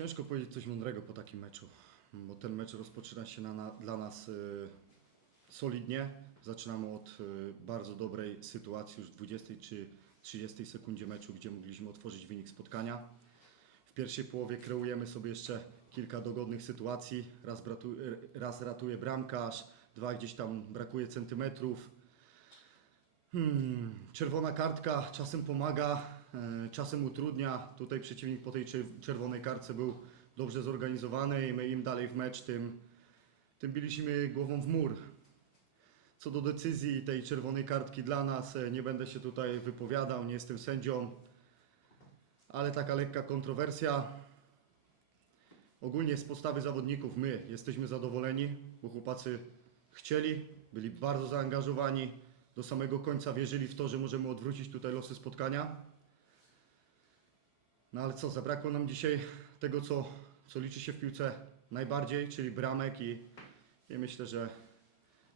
Ciężko powiedzieć coś mądrego po takim meczu, bo ten mecz rozpoczyna się na, na, dla nas y, solidnie. Zaczynamy od y, bardzo dobrej sytuacji już w 20 czy 30 sekundzie meczu, gdzie mogliśmy otworzyć wynik spotkania. W pierwszej połowie kreujemy sobie jeszcze kilka dogodnych sytuacji. Raz, bratu, raz ratuje bramkarz, dwa gdzieś tam brakuje centymetrów. Hmm, czerwona kartka czasem pomaga, e, czasem utrudnia. Tutaj przeciwnik po tej czer- czerwonej kartce był dobrze zorganizowany i my im dalej w mecz, tym, tym biliśmy głową w mur. Co do decyzji tej czerwonej kartki dla nas, e, nie będę się tutaj wypowiadał, nie jestem sędzią, ale taka lekka kontrowersja. Ogólnie z postawy zawodników my jesteśmy zadowoleni, bo chłopacy chcieli, byli bardzo zaangażowani, do samego końca wierzyli w to, że możemy odwrócić tutaj losy spotkania. No ale co, zabrakło nam dzisiaj tego, co, co liczy się w piłce najbardziej, czyli bramek i, i myślę, że,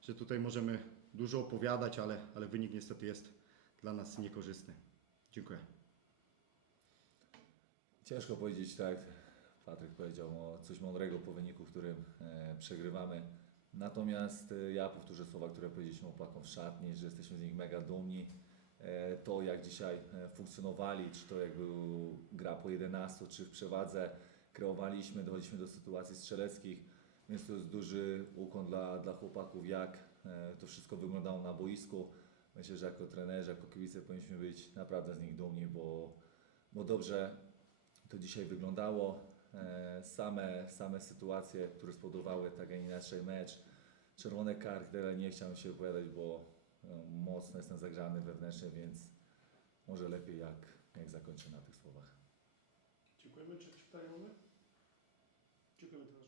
że tutaj możemy dużo opowiadać, ale, ale wynik niestety jest dla nas niekorzystny. Dziękuję. Ciężko powiedzieć tak, Patryk powiedział o coś mądrego po wyniku, w którym e, przegrywamy. Natomiast e, ja powtórzę słowa, które powiedzieliśmy chłopakom w szatni, że jesteśmy z nich mega dumni. E, to jak dzisiaj e, funkcjonowali, czy to jak gra po 11, czy w przewadze kreowaliśmy, dochodziliśmy do sytuacji strzeleckich, więc to jest duży ukłon dla, dla chłopaków, jak e, to wszystko wyglądało na boisku. Myślę, że jako trenerzy, jako kibice powinniśmy być naprawdę z nich dumni, bo, bo dobrze to dzisiaj wyglądało. E, same, same sytuacje, które spowodowały tak, a inaczej mecz. Czerwone karty, nie chciałem się wypowiadać, bo e, mocno jestem zagrzany wewnętrznie, więc może lepiej jak, jak zakończę na tych słowach. Dziękujemy. Czy czytajemy? Dziękujemy.